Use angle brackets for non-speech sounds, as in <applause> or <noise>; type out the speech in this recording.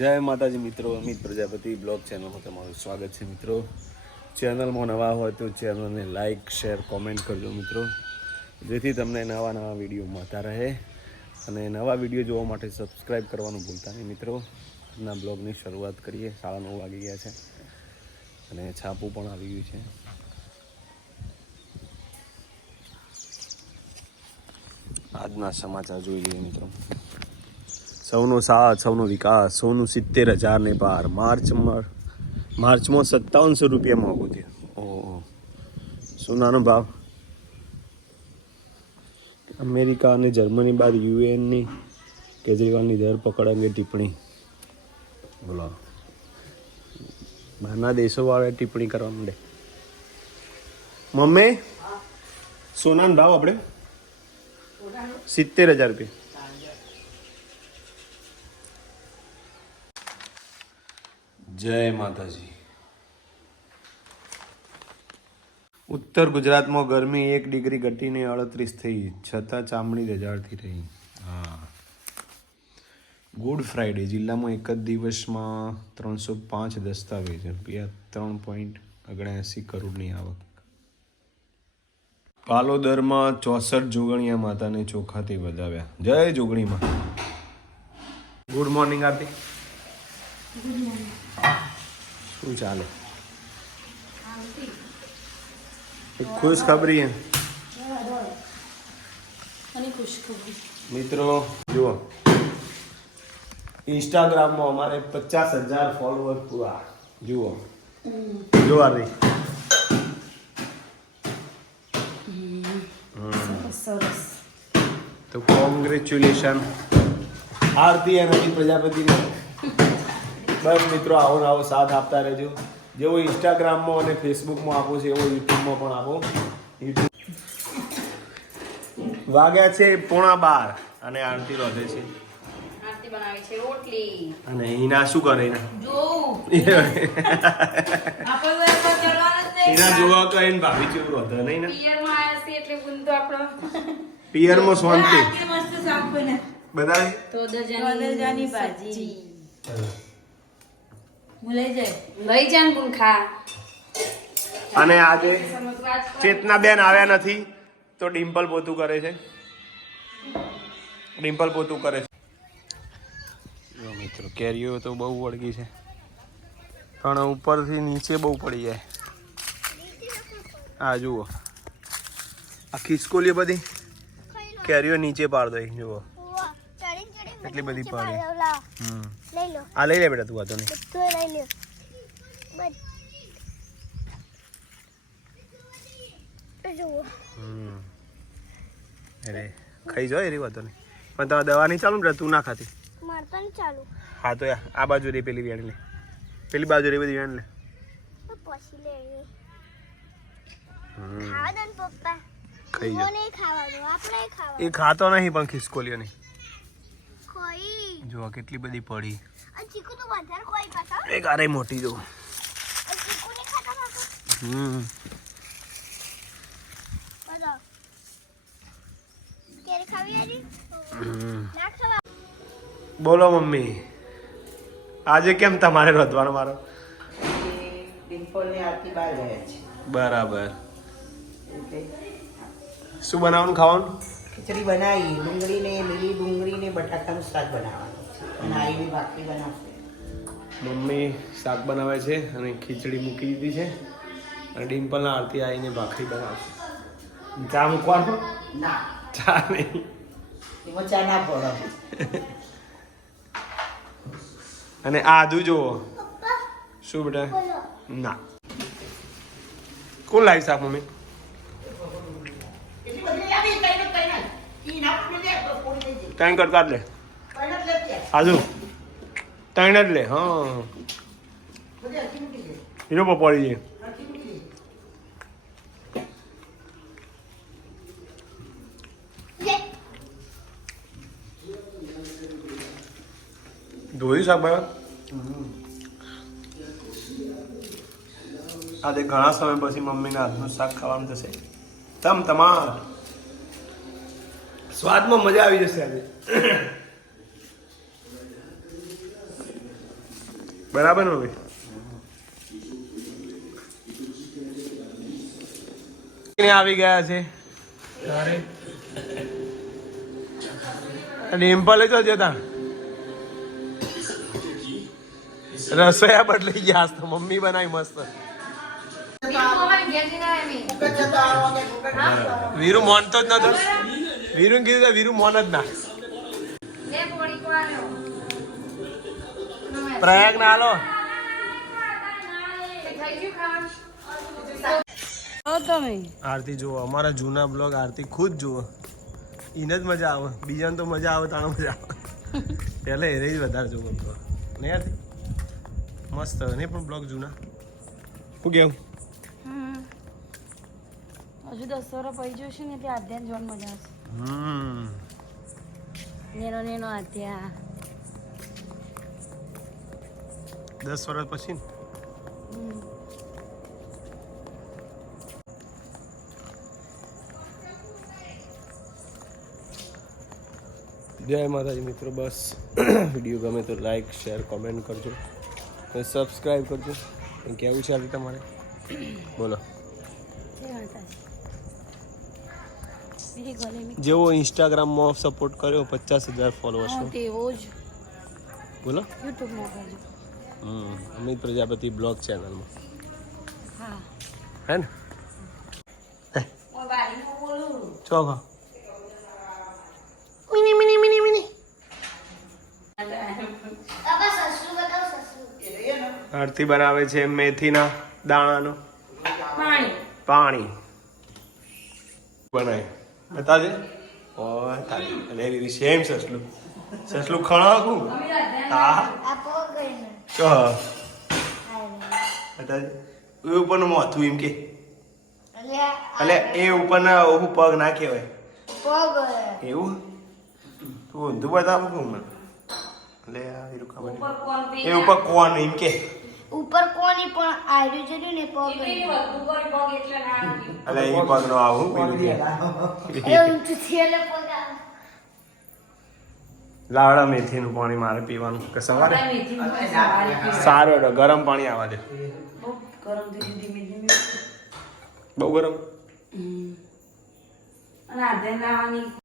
જય માતાજી મિત્રો, અમિત પ્રજાપતિ બ્લોગ ચેનલમાં તમારું સ્વાગત છે મિત્રો. ચેનલમાં નવા હોય તો ચેનલને લાઈક, શેર, કોમેન્ટ કરજો મિત્રો. જેથી તમને નવા નવા વીડિયો મળતા રહે અને નવા વીડિયો જોવા માટે સબસ્ક્રાઈબ કરવાનું ભૂલતા નહીં મિત્રો. આજના બ્લોગની શરૂઆત કરીએ. સાડા નવ વાગી ગયા છે અને છાપું પણ આવી ગયું છે. આજના સમાચાર જોઈ લઈએ મિત્રો. સૌનો સાથ સૌનો વિકાસ સૌનું સિત્તેર હજારને પાર. માર્ચમાં માર્ચમાં સત્તાવનસો રૂપિયા મોંઘું થયું. ઓહો. સોનાનો ભાવ? અમેરિકા અને જર્મની બાદ યુએનની કેજરીવાલની ધરપકડ અંગે ટિપ્પણી. બોલો. બહારના દેશોવાળા ટિપ્પણી કરવા માંડે. મમ્મી? સોનાનો ભાવ આપણે સિત્તેર હજાર રૂપિયા. જય માતાજી. ઉત્તર ગુજરાતમાં ગરમી એક ડિગ્રી ઘટીને અડત્રીસ થઈ છતાં ચામડી રજાળતી રહી. હા. ગુડ ફ્રાઈડે જિલ્લામાં એક જ દિવસમાં ત્રણસો પાંચ દસ્તાવેજ રૂપિયા ત્રણ પોઈન્ટ ઓગણએંસી કરોડની આવક. પાલોદરમાં ચોસઠ જોગણિયા માતાને ચોખાથી વધાવ્યા. જય જોગણીમાં ગુડ મોર્નિંગ આરતી શું ચાલે એક ખુશ ખબરી હે અને ખુશખબરી મિત્રો જુઓ ઇન્સ્ટાગ્રામમાં અમારે પચાસ હજાર ફોલોવર પૂરા જુઓ જો આરતી સરસ તો કોંગ્રેચ્યુલેશન આરતી અને અનિલ પ્રજાપતિને બસ મિત્રો આવો ને આવો સાથ આપતા રહેજો. જેવો ઇન્સ્ટાગ્રામમાં અને ફેસબુકમાં આપો છે એવો યુટ્યુબમાં પણ આપો. યુટ્યુબ વાગ્યા છે પોણા બાર અને આરતી રોધે છે. આરતી બનાવી છે રોટલી. અને હિના શું કરે? હિના જોવા કઈ ભાભી જેવું રોધે નહીં ને? પિયરમાં આવ્યા છે એટલે ગુણ તો આપણો. પિયરમાં શાંતિ. બધા તો દજાની ભાજી. લઈ જાય અને આજે. ચેતના બેન આવ્યા નથી તો ડિમ્પલ પોતું કરે છે. ડિમ્પલ પોતું કરે છે. મિત્રો કેરીઓ તો બહુ વળગી છે. પણ ઉપરથી નીચે બહુ પડી જાય. આ જુઓ. આ ખિસકોલી બધી કેરીઓ નીચે પાડ દઈ જુઓ. એટલી બધી પાડી. હમ. લઈ લો. આ લઈ લે બેટા તું વાંધો નહીં. બધું લઈ લે. અરે ખાઈ જાય એરી વાતો નહીં. પણ તમારે દવા નહીં ચાલુ ને તું ના ખાતી. મારતો નહીં ચાલુ. હા તો આ બાજુ રે પેલી વેણ લે. પેલી બાજુ રે બધી વેણ લે. પછી લે હમ, ખાવા દો ને પપ્પા. ખાઈ જો જા નહીં ખાવાનું આપણે ખાવાનું. એ ખાતો નહીં પણ ખિસકોલીઓ નહીં. જો કેટલી બધી પડી. આ ચીકુ તો વધારે કોઈ પાછા એક આરે મોટી જો હમ. બોલો મમ્મી આજે કેમ તમારે રોધવાનો મારો? બરાબર. શું બનાવવાનું ખાવાનું? ખીચડી બનાવી ડુંગળીને લીલી ડુંગળીને બટાકાનું શાક બનાવવાનું છે. અને આવીને ભાખરી બનાવશે. મમ્મી શાક બનાવે છે અને ખીચડી મૂકી દીધી છે. અને ડિમ્પલના આરતી આવીને ભાખરી બનાવશે. ચા મૂકવાનો? ના. ચા નહીં. એમાં ચા ના પડે. અને આદુ જુઓ. શું બેટા? ના. કોણ લાવી શાક મમ્મી એટલી બધી લાવી કઈ ને કઈ ને ઈ ના પડે લે તો પોડી દેજે ત્રણ જ લે. હાજુ ત્રણ જ લે, હા. હીરો પડી લે ધોયું શાક ભાઈ? આજે ઘણા સમય પછી મમ્મીના હાથનું શાક ખાવાનું થશે. તમ તમાર. સ્વાદમાં મજા આવી જશે આજે. બરાબર ને ભાઈ? આવી ગયા છે. ડિમ્પલ જો જતા રસોયા બદલાઈ ગયા આજ તો મમ્મી બનાવી મસ્ત. વીરુ મોનતો જ નતો વીરુ કીધું કે વીરુ મોન જ ના પ્રયાગ ના હાલો. આરતી જુઓ અમારા જૂના બ્લોગ આરતી ખુદ જુઓ. એને જ મજા આવે. બીજાને તો મજા આવે તાણે મજા આવે. પહેલા એને જ વધારે જુઓ બ્લોગ. નહીં આરતી? મસ્ત. નહીં પણ બ્લોગ જૂના. શું કેવું? હજુ દસ વર્ષ પડી જશે ને ત્યાં અધ્યાન જોવાની મજા આવશે. નેનો દસ વર્ષ પછી ને? જય માતાજી મિત્રો બસ <clears throat> વીડિયો ગમે તો લાઈક શેર કોમેન્ટ કરજો અને સબસ્ક્રાઈબ કરજો. કેવું છે આજે તમારે? બોલો. જય ગલે મેં જેવો ઇન્સ્ટાગ્રામમાં સપોર્ટ કર્યો પચાસ હજાર ફોલોઅર્સ તેવો જ. બોલો. યુટ્યુબમાં કરજો હમ અમિત પ્રજાપતિ બ્લોગ ચેનલમાં. હા. હે ને? ચોખા mini mini mini mini. Aarti બનાવે છે મેથીના દાણાનું. પાણી. પાણી. બનાય. બતાજે ઓય તારી અને એવી સેમ સસલું. સસલું ખણાખું હા ચો. બતાજે એ ઉપરનું મોથું એમ કે. એટલે એ ઉપરના ઓહું પગ ના કહેવાય. પગ એવું? તું ઊંધું બતાવું કહું મને? એટલે એ ઉપર કોણ એમ કે. ઉપર કોની પણ આર્યું છે ને પગ એટલે એ પગ નો આવું પેલું એ ઊંચું થી એટલે પગ લાવડા લાવડા મેથીનું પાણી મારે પીવાનું. કે સવારે? સારું એટલે ગરમ પાણી આવવા દે. ગરમ થઈ ધીમે ધીમે. બહુ ગરમ? અને આધે નાવાની